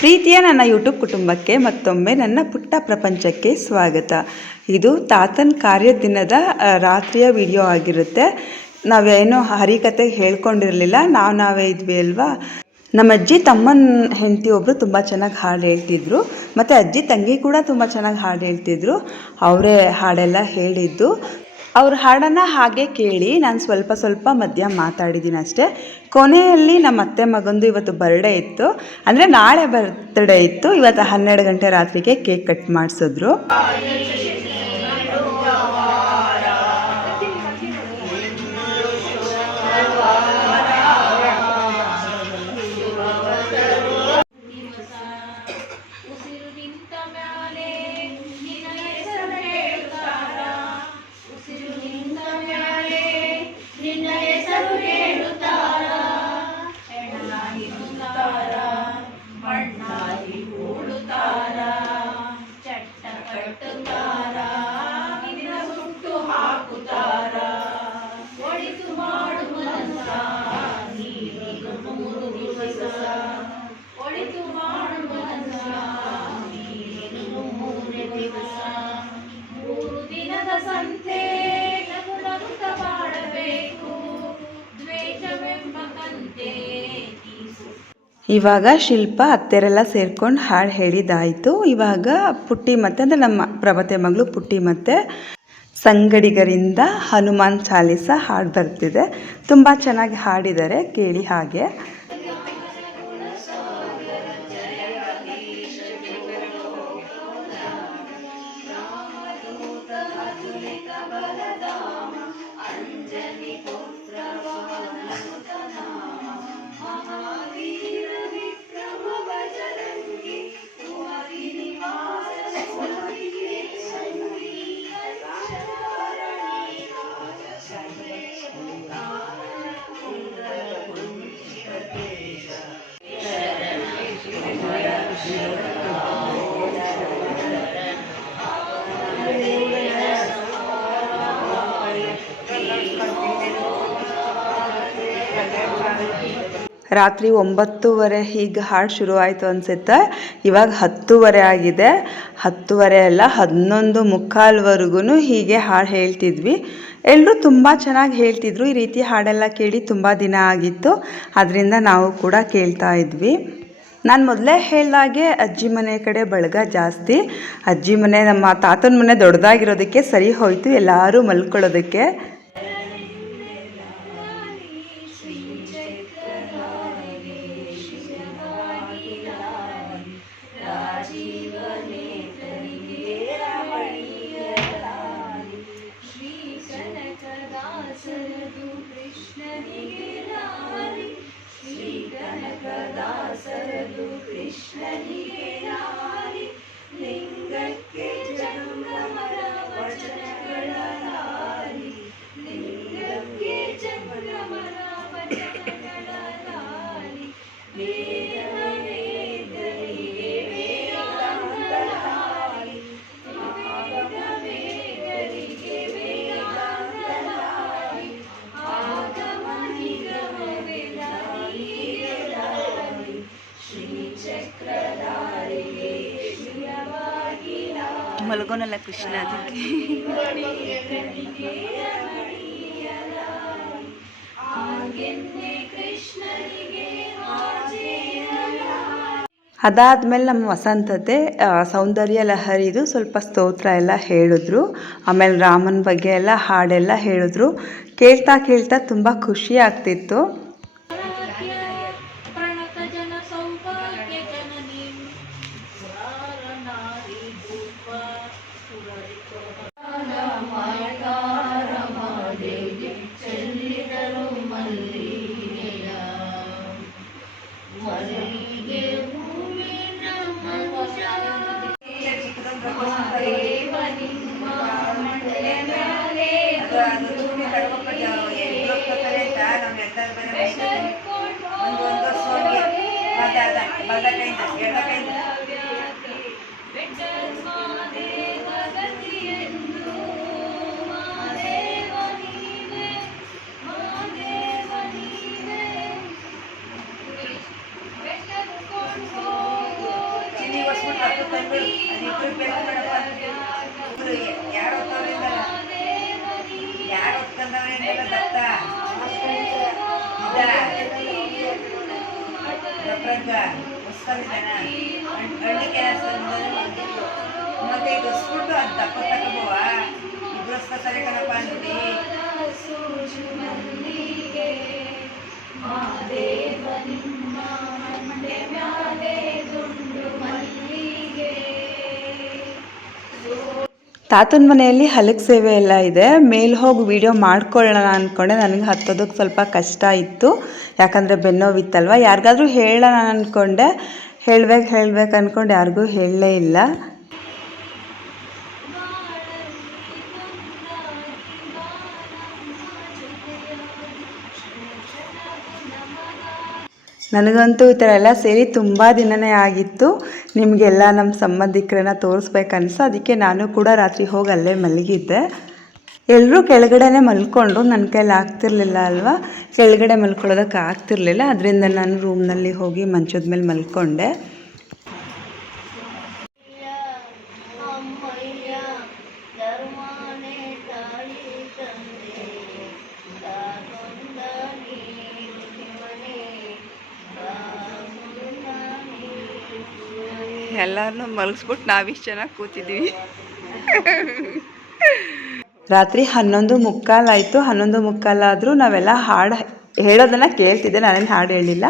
ಪ್ರೀತಿಯ ನನ್ನ ಯೂಟ್ಯೂಬ್ ಕುಟುಂಬಕ್ಕೆ ಮತ್ತೊಮ್ಮೆ ನನ್ನ ಪುಟ್ಟ ಪ್ರಪಂಚಕ್ಕೆ ಸ್ವಾಗತ. ಇದು ತಾತನ ಕಾರ್ಯದಿನದ ರಾತ್ರಿಯ ವಿಡಿಯೋ ಆಗಿರುತ್ತೆ. ನಾವೇನೋ ಹರಿಕತೆ ಹೇಳ್ಕೊಂಡಿರಲಿಲ್ಲ, ನಾವೇ ಇದ್ವಿ ಅಲ್ವಾ. ನಮ್ಮ ಅಜ್ಜಿ ತಮ್ಮನ ಹೆಂಡತಿ ಒಬ್ಬರು ತುಂಬ ಚೆನ್ನಾಗಿ ಹಾಡು ಹೇಳ್ತಿದ್ರು, ಮತ್ತು ಅಜ್ಜಿ ತಂಗಿ ಕೂಡ ತುಂಬ ಚೆನ್ನಾಗಿ ಹಾಡು ಹೇಳ್ತಿದ್ರು. ಅವರೇ ಹಾಡೆಲ್ಲ ಹೇಳಿದ್ದು. ಅವ್ರ ಹಾಡನ್ನು ಹಾಗೆ ಕೇಳಿ ನಾನು ಸ್ವಲ್ಪ ಮಧ್ಯ ಮಾತಾಡಿದ್ದೀನಿ ಅಷ್ಟೇ. ಕೊನೆಯಲ್ಲಿ ನಮ್ಮ ಅತ್ತೆ ಮಗಂದು ಇವತ್ತು ಬರ್ಡೇ ಇತ್ತು, ಅಂದರೆ ನಾಳೆ ಬರ್ತ್ಡೇ ಇತ್ತು. ಇವತ್ತು 12 ಗಂಟೆ ರಾತ್ರಿಗೆ ಕೇಕ್ ಕಟ್ ಮಾಡಿಸಿದ್ರು. ಇವಾಗ ಶಿಲ್ಪ ಅತ್ತೆರೆಲ್ಲ ಸೇರ್ಕೊಂಡು ಹಾಡು ಹೇಳಿದ್ದಾಯಿತು. ಇವಾಗ ಪುಟ್ಟಿ ಮತ್ತು ಅಂದರೆ ನಮ್ಮ ಪ್ರಭತೆ ಮಗಳು ಪುಟ್ಟಿ ಮತ್ತು ಸಂಗಡಿಗರಿಂದ ಹನುಮಾನ್ ಚಾಲೀಸ ಹಾಡು ಬರ್ತಿದೆ. ತುಂಬ ಚೆನ್ನಾಗಿ ಹಾಡಿದ್ದಾರೆ, ಕೇಳಿ ಹಾಗೆ. ರಾತ್ರಿ 9:30 ಹೀಗೆ ಹಾಡು ಶುರುವಾಯಿತು ಅನಿಸುತ್ತೆ. ಇವಾಗ 10:30 ಆಗಿದೆ. 10:30 ಅಲ್ಲ, 11:45ವರೆಗೂ ಹೀಗೆ ಹಾಡು ಹೇಳ್ತಿದ್ವಿ. ಎಲ್ಲರೂ ತುಂಬ ಚೆನ್ನಾಗಿ ಹೇಳ್ತಿದ್ರು. ಈ ರೀತಿ ಹಾಡೆಲ್ಲ ಕೇಳಿ ತುಂಬ ದಿನ ಆಗಿತ್ತು, ಅದರಿಂದ ನಾವು ಕೂಡ ಕೇಳ್ತಾ ಇದ್ವಿ. ನಾನು ಮೊದಲೇ ಹೇಳಿದಾಗೆ ಅಜ್ಜಿ ಮನೆ ಕಡೆ ಬಳಗ ಜಾಸ್ತಿ. ಅಜ್ಜಿ ಮನೆ ನಮ್ಮ ತಾತನ ಮನೆ ದೊಡ್ಡದಾಗಿರೋದಕ್ಕೆ ಸರಿ ಹೋಯಿತು ಎಲ್ಲರೂ ಮಲ್ಕೊಳ್ಳೋದಕ್ಕೆ. ಮಲಗೋನಲ್ಲ ಕೃಷ್ಣ ಅದಕ್ಕೆ. ಅದಾದಮೇಲೆ ನಮ್ಮ ವಸಂತತೆ ಸೌಂದರ್ಯ ಲಹರಿದು ಸ್ವಲ್ಪ ಸ್ತೋತ್ರ ಎಲ್ಲ ಹೇಳಿದ್ರು. ಆಮೇಲೆ ರಾಮನ ಬಗ್ಗೆ ಎಲ್ಲ ಹಾಡೆಲ್ಲ ಹೇಳಿದ್ರು. ಕೇಳ್ತಾ ತುಂಬ ಖುಷಿ ಆಗ್ತಿತ್ತು. ಮತ್ತೆ ಇದು ಸ್ಫುಟ್ಟು ಅದು ದಪ್ಪ ತಗೋಬವ ಇಬ್ಬರಸ್ಕ ಸರಿ ಕಣಪ್ಪ ಅಂದ್ಬಿಟ್ಟು ತಾತನ ಮನೆಯಲ್ಲಿ ಹಲಕ್ ಸೇವೆ ಎಲ್ಲ ಇದೆ. ಮೇಲೆ ಹೋಗಿ ವಿಡಿಯೋ ಮಾಡ್ಕೊಳ್ಳೋಣ ಅಂದ್ಕೊಂಡೆ. ನನಗೆ ಹತ್ತೋದಕ್ಕೆ ಸ್ವಲ್ಪ ಕಷ್ಟ ಇತ್ತು, ಯಾಕಂದರೆ ಬೆನ್ನೋವಿತ್ತಲ್ವ. ಯಾರಿಗಾದ್ರೂ ಹೇಳೋಣ ಅಂದ್ಕೊಂಡೆ, ಹೇಳ್ಬೇಕು ಅಂದ್ಕೊಂಡು ಯಾರಿಗೂ ಹೇಳಲೇ ಇಲ್ಲ. ನನಗಂತೂ ಈ ಥರ ಎಲ್ಲ ಸೇರಿ ತುಂಬ ದಿನವೇ ಆಗಿತ್ತು. ನಿಮಗೆಲ್ಲ ನಮ್ಮ ಸಂಬಂಧಿಕರನ್ನ ತೋರಿಸ್ಬೇಕನ್ನಿಸ್ತು. ಅದಕ್ಕೆ ನಾನು ಕೂಡ ರಾತ್ರಿ ಹೋಗಿ ಅಲ್ಲೇ ಮಲಗಿದ್ದೆ. ಎಲ್ಲರೂ ಕೆಳಗಡೆನೇ ಮಲ್ಕೊಂಡ್ರು. ನನ್ನ ಕೈಲಿ ಆಗ್ತಿರ್ಲಿಲ್ಲ ಅಲ್ವಾ, ಕೆಳಗಡೆ ಮಲ್ಕೊಳ್ಳೋದಕ್ಕೆ ಆಗ್ತಿರ್ಲಿಲ್ಲ. ಅದರಿಂದ ನಾನು ರೂಮ್ನಲ್ಲಿ ಹೋಗಿ ಮಂಚದ ಮೇಲೆ ಮಲ್ಕೊಂಡೆ. ಎಲ್ಲರನ್ನೂ ಮಲಗಿಸ್ಬಿಟ್ಟು ನಾವಿಷ್ಟು ಚೆನ್ನಾಗಿ ಕೂತಿದ್ದೀವಿ. ರಾತ್ರಿ 11:15 ಆಯಿತು. 11:15 ಆದರೂ ನಾವೆಲ್ಲ ಹಾಡು ಹೇಳೋದನ್ನು ಕೇಳ್ತಿದ್ದೆ. ನಾನೇನು ಹಾಡು ಹೇಳಿಲ್ಲ,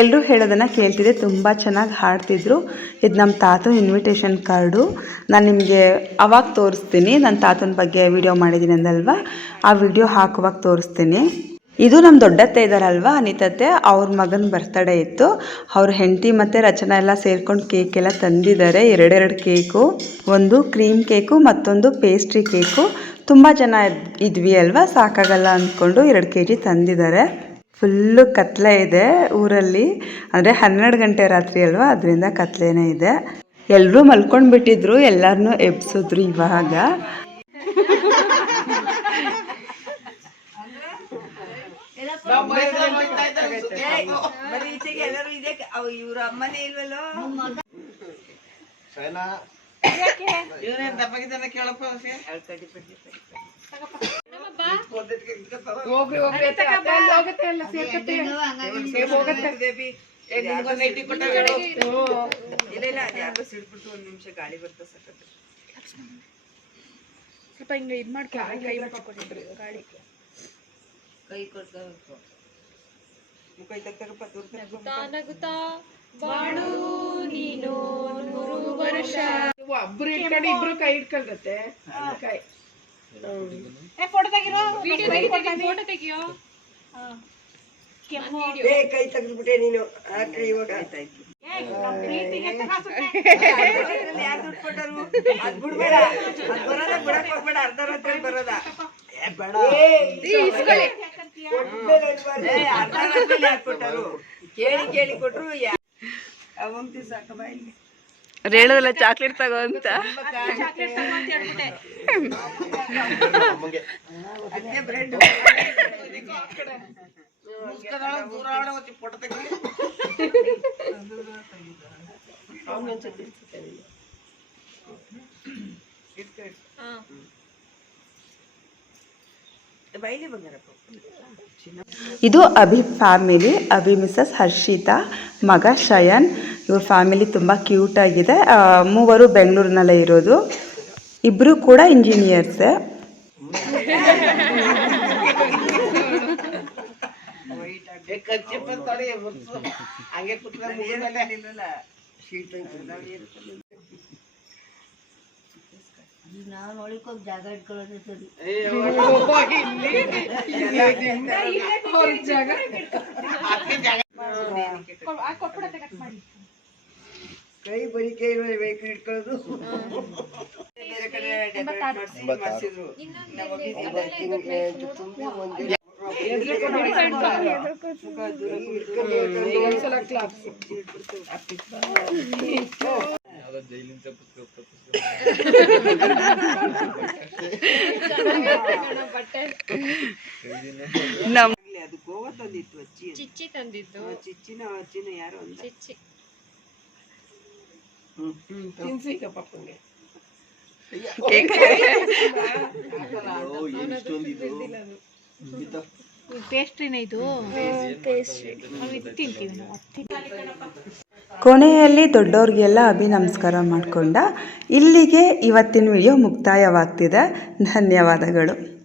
ಎಲ್ಲರೂ ಹೇಳೋದನ್ನು ಕೇಳ್ತಿದ್ದೆ. ತುಂಬ ಚೆನ್ನಾಗಿ ಹಾಡ್ತಿದ್ರು. ಇದು ನಮ್ಮ ತಾತನ ಇನ್ವಿಟೇಷನ್ ಕಾರ್ಡು. ನಾನು ನಿಮಗೆ ಅವಾಗ ತೋರಿಸ್ತೀನಿ. ನನ್ನ ತಾತನ ಬಗ್ಗೆ ವಿಡಿಯೋ ಮಾಡಿದ್ದೀನಿ ಅಂದಲ್ವ, ಆ ವಿಡಿಯೋ ಹಾಕುವಾಗ ತೋರಿಸ್ತೀನಿ. ಇದು ನಮ್ಮ ದೊಡ್ಡತ್ತೆ ಇದ್ದಾರಲ್ವ, ಅನಿತತ್ತೆ, ಅವ್ರ ಮಗನ ಬರ್ತಡೇ ಇತ್ತು. ಅವ್ರ ಹೆಂಡತಿ ಮತ್ತು ರಚನಾ ಎಲ್ಲ ಸೇರ್ಕೊಂಡು ಕೇಕ್ ಎಲ್ಲ ತಂದಿದ್ದಾರೆ. ಎರಡೆರಡು ಕೇಕು, ಒಂದು ಕ್ರೀಮ್ ಕೇಕು ಮತ್ತೊಂದು ಪೇಸ್ಟ್ರಿ ಕೇಕು. ತುಂಬ ಜನ ಇದ್ವಿ ಅಲ್ವಾ, ಸಾಕಾಗಲ್ಲ ಅಂದ್ಕೊಂಡು 2 kg ತಂದಿದ್ದಾರೆ. ಫುಲ್ಲು ಕತ್ಲೆ ಇದೆ ಊರಲ್ಲಿ, ಅಂದರೆ 12 ಗಂಟೆ ರಾತ್ರಿ ಅಲ್ವಾ, ಅದರಿಂದ ಕತ್ಲೇನೇ ಇದೆ. ಎಲ್ಲರೂ ಮಲ್ಕೊಂಡು ಬಿಟ್ಟಿದ್ರು, ಎಲ್ಲರನ್ನೂ ಎಬ್ಸಿದ್ರು ಇವಾಗ. ಇವ್ರ ಅಮ್ಮನೇ ಇಲ್ವಲ್ಲೋ. ಇಲ್ಲ ಅದ್ಯಾಕೋ ಸಿಡ್ಬಿಟ್ಟು 1 ನಿಮಿಷ ಗಾಳಿ ಬರ್ತಾ ಸಕತ್ ಸ್ವಲ್ಪ ಹಿಂಗ ಇದ್ ಮಾಡ್ಕೊ. ಕೈ ಮಾಡ್ಕೊಟ್ಟಿದ್ರು ಗಾಳಿ ಕೈ ಕೊಡ್ಕೋಬೇಕು. ಮುಖ ತಗಪ್ಪ ನಗುತ್ತಾ ಬಾಳು ನೀನು 100 ವರ್ಷ. ಒಬ್ರು ಇಟ್ಕೊಂಡು ಇಬ್ರು ಕೈ ಇಟ್ಕೊಳ್ರತ್ತೆ. ಕೈ ಫೋಟೋ ತೆಗಿರೋ, ಫೋಟೋ ತೆಗಿಯೋ. ಕೈ ತೆಗೆದ್ಬಿಟ್ಟೆ ನೀನು. ಇವಾಗ ಆಯ್ತಾಯ್ತು. ಯಾರು ದುಡ್ಡು ಕೊಟ್ಟರು? ಅದ್ ಬಿಡ್ಬೇಡ, ಅದ್ ಬರೋದ ಬಿಡಕ್ ಹೋಗ್ಬೇಡ. ಅರ್ಧ ರಾತ್ರಿ ಬರೋದ ಕೇಳಿ ಕೊಟ್ರು. ಅವಂತಿ ಸಾಕಬ ಇಲ್ಲಿ ಹೇಳಿದ್ರಲ್ಲ ಚಾಕ್ಲೇಟ್ ತಗೋ ಅಂತ. ಬ್ರೆಡ್ ಇದು ಅಭಿ ಫ್ಯಾಮಿಲಿ. ಅಭಿ ಮಿಸಸ್ ಹರ್ಷಿತಾ, ಮಗ ಶಯನ್. ಇವ್ರ ಫ್ಯಾಮಿಲಿ ತುಂಬ ಕ್ಯೂಟ್ ಆಗಿದೆ. ಮೂವರು ಬೆಂಗಳೂರಿನಲ್ಲೇ ಇರೋದು. ಇಬ್ಬರು ಕೂಡ ಇಂಜಿನಿಯರ್ಸ್. ನಾವು ನೋಡಿಕೋಗಿ ಜಾಗ ಇಟ್ಕೊಳ್ಳೋದು ಸರಿ. ಕೈ ಬರೀ ಕೈ ವೆಹಿಕಲ್ ಇಟ್ಕೊಳ್ಳೋದು. ಬೇರೆ ಕಡೆ ಮಾಡಿಸಿದ್ರು. ಅದು ಗೋವಾ ತಂದಿತ್ತು, ಚಿಚ್ಚಿ ತಂದಿದ್ದು. ಚಿಚ್ಚಿನ ಯಾರು ಅಂತ ಚಿಚ್ಚಿ ತಿನ್ಸಿ ಪಪ್ಪಂಗೆ ಪೇಸ್ಟ್ರಿನ ಇದು ತಿಂತೀವಿ ನಾವು. ಕೊನೆಯಲ್ಲಿ ದೊಡ್ಡವ್ರಿಗೆಲ್ಲ ನಮಸ್ಕಾರ ಮಾಡಿಕೊಂಡ ಇಲ್ಲಿಗೆ ಇವತ್ತಿನ ವಿಡಿಯೋ ಮುಕ್ತಾಯವಾಗ್ತಿದೆ. ಧನ್ಯವಾದಗಳು.